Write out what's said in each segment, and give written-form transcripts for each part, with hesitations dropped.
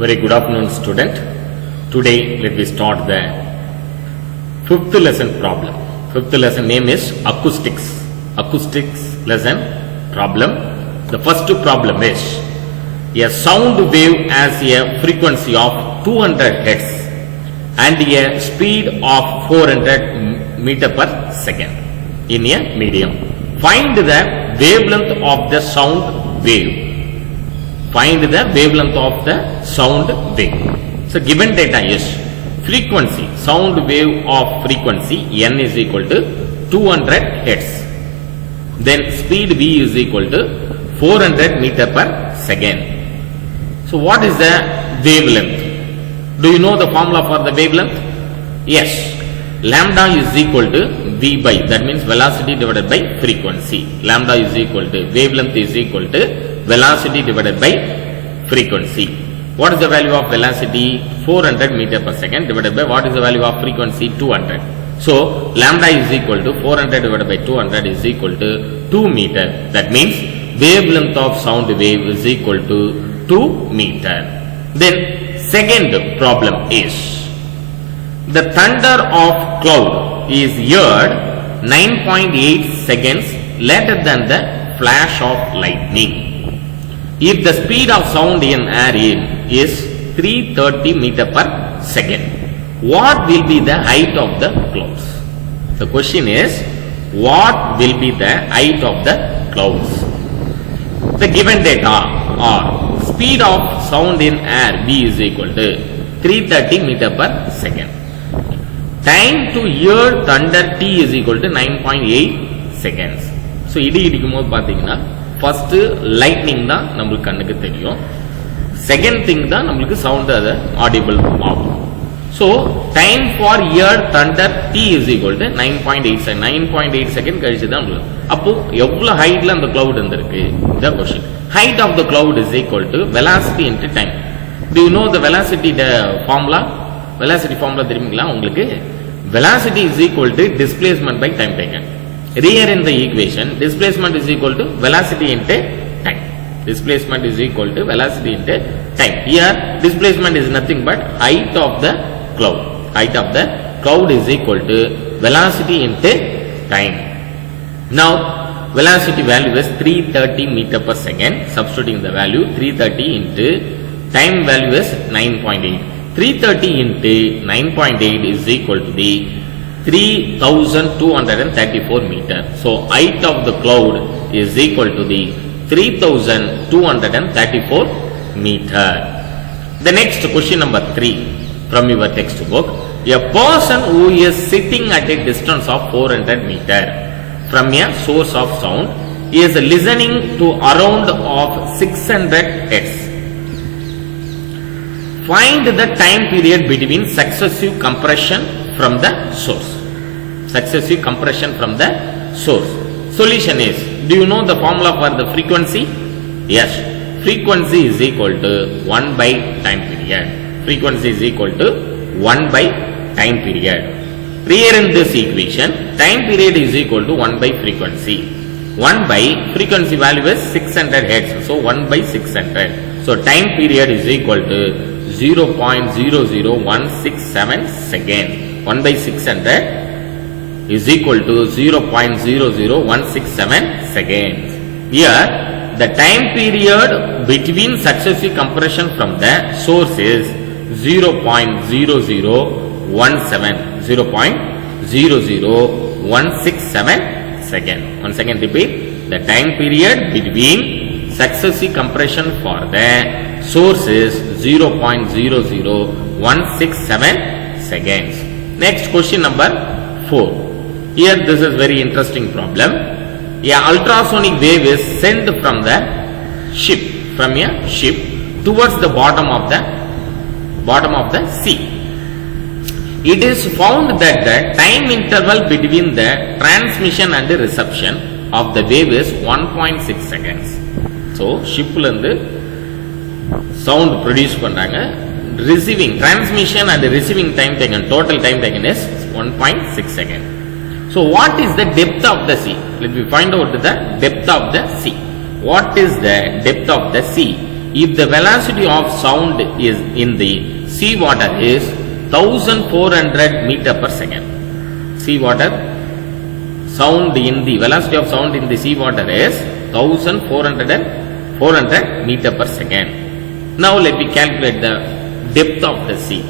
Very good afternoon, student. Today let me start the fifth lesson problem. Fifth lesson name is acoustics. Acoustics lesson problem. The first problem is a sound wave has a frequency of 200 Hz and a speed of 400 meter per second in a medium. Find the wavelength of the sound wave. Find the wavelength of the sound wave. So given data is frequency, sound wave of frequency n is equal to 200 Hz. Then speed v is equal to 400 meter per second. So what is the wavelength? Do you know the formula for the wavelength? Yes. Lambda is equal to v by, that means velocity divided by frequency. Lambda is equal to, wavelength is equal to velocity divided by frequency. What is the value of velocity? 400 meter per second divided by what is the value of frequency? 200. So lambda is equal to 400 divided by 200 is equal to 2 meter. That means wavelength of sound wave is equal to 2 meter. Then second problem is the thunder of cloud is heard 9.8 seconds later than the flash of lightning. If the speed of sound in air is 330 meter per second, what will be the height of the clouds? The question is, what will be the height of the clouds? The given data are speed of sound in air v is equal to 330 meter per second. Time to hear thunder t is equal to 9.8 seconds. So இடி இடிக்கும் போது பாத்தீங்கன்னா first lightning தான் நம்மளுக்கு கண்ணுக்கு தெரியும். Second thing தான் நம்மளுக்கு சவுண்ட் அது ஆடிபிள் ஆகும். So time for ear thunder t is equal to 9.8 second கழிச்சு தான் உங்களுக்கு. அப்போ எவ்வளவு ஹைட்ல அந்த கிளவுட் இருந்திருக்கு இதான் question. Height of the cloud is equal to velocity into time. Do you know the velocity formula? Velocity formula தெரியுங்களா உங்களுக்கு? Velocity is equal to displacement by time taken. Here in the equation, displacement is equal to velocity into time. Displacement is equal to velocity into time. Here, displacement is nothing but height of the cloud. Height of the cloud is equal to velocity into time. Now, velocity value is 330 meter per second. Substituting the value 330 into time value is 9.8. 330 into 9.8 is equal to the 3234 meter. So height of the cloud is equal to the 3234 meter. The next question number 3 from your textbook. A person who is sitting at a distance of 400 meter from a source of sound is listening to around of 600 Hz. Find the time period between successive compression from the source. Successive compression from the source. Solution is, do you know the formula for the frequency? Yes. Frequency is equal to 1 by time period. Frequency is equal to 1 by time period. Here in this equation, time period is equal to 1 by frequency. 1 by frequency value is 600 Hz. So 1 by 600. So time period is equal to 0.00167 seconds. 1 by 600 is equal to 0.00167 seconds. Here, the time period between successive compression from the source is 0.0017. 0.00167 second. Once again repeat, the time period between successive compression for the source is 0.00167 seconds. Next question number 4. Here this is very interesting problem. A ultrasonic wave is sent from a ship towards the bottom of the sea. It is found that the time interval between the transmission and the reception of the wave is 1.6 seconds. So ship la irundhu sound produce பண்றாங்க. Receiving, transmission and receiving time taken, total time taken is 1.6 seconds. So what is the depth of the sea? Let me find out the depth of the sea. What is the depth of the sea? if the velocity of sound is in the sea water is 1400 meter per second. Sea water sound in the velocity of sound in the sea water is 400 meter per second. Now let me calculate the depth of the sea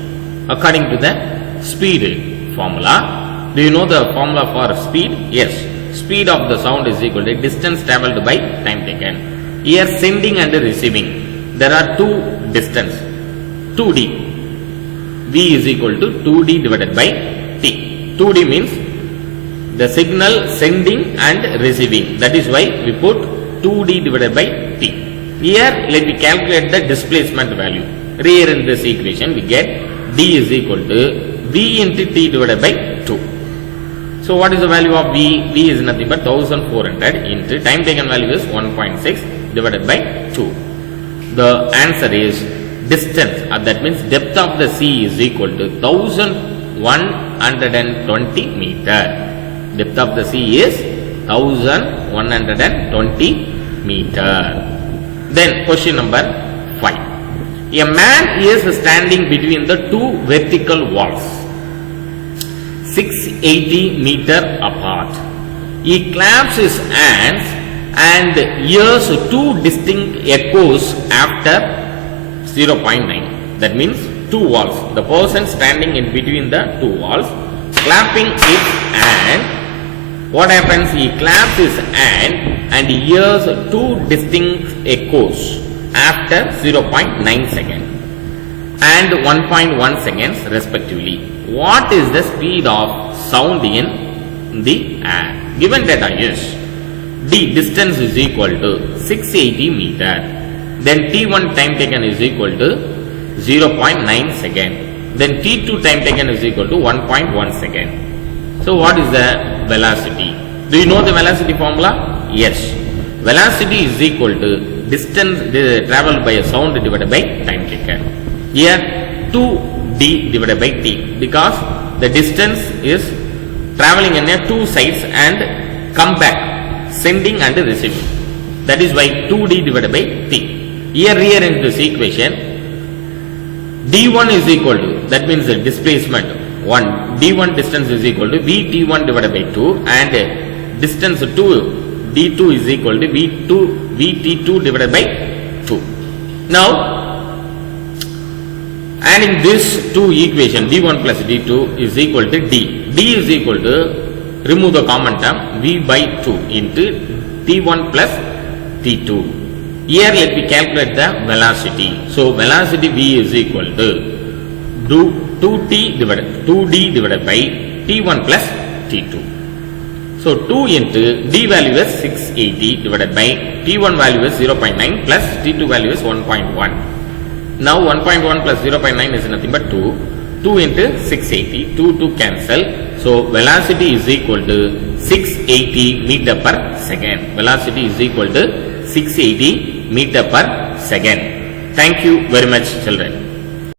according to the speed formula. Do you know the formula for speed? Yes. Speed of the sound is equal to distance travelled by time taken. Here sending and receiving, there are two distance, 2d. V is equal to 2d divided by t. 2d means the signal sending and receiving. That is why we put 2d divided by t. Here let me calculate the displacement value. Rearrange this equation, we get d is equal to v into t divided by 2. So what is the value of v? V is nothing but 1400 into time taken value is 1.6 divided by 2. The answer is distance, that means depth of the sea is equal to 1120 meter. Depth of the sea is 1120 meter. Then question number 5. A man is standing between the two vertical walls, 680 meter apart. He claps his hands and hears two distinct echoes after 0.9. That means two walls. The person standing in between the two walls, clapping his hand. What happens? He claps his hand and hears two distinct echoes after 0.9 seconds and 1.1 seconds respectively. What is the speed of sound in the air? Given data is d distance is equal to 680 meter. Then t1 time taken is equal to 0.9 second. Then t2 time taken is equal to 1.1 second. So what is the velocity? Do you know the velocity formula? Yes. Velocity is equal to distance traveled by a sound divided by time taken. Here 2d divided by t, because the distance is traveling in two sides and come back, sending and receiving. That is why 2d divided by t. Here rearrange this equation. d1 is equal to, that means the displacement 1, d1 distance is equal to vt1 divided by 2 and distance 2 d2 is equal to vt2 divided by 2. Now adding this two equation, d1 plus d2 is equal to d. d is equal to, remove the common term, v by 2 into t1 plus t2. Here let me calculate the velocity. So velocity v is equal to 2d divided by t1 plus t2. So 2 into d value is 680 divided by t1 value is 0.9 plus t2 value is 1.1. Now 1.1 plus 0.9 is nothing but 2. 2 into 680, 2 cancel. So velocity is equal to 680 meter per second. Velocity is equal to 680 meter per second. Thank you very much, children.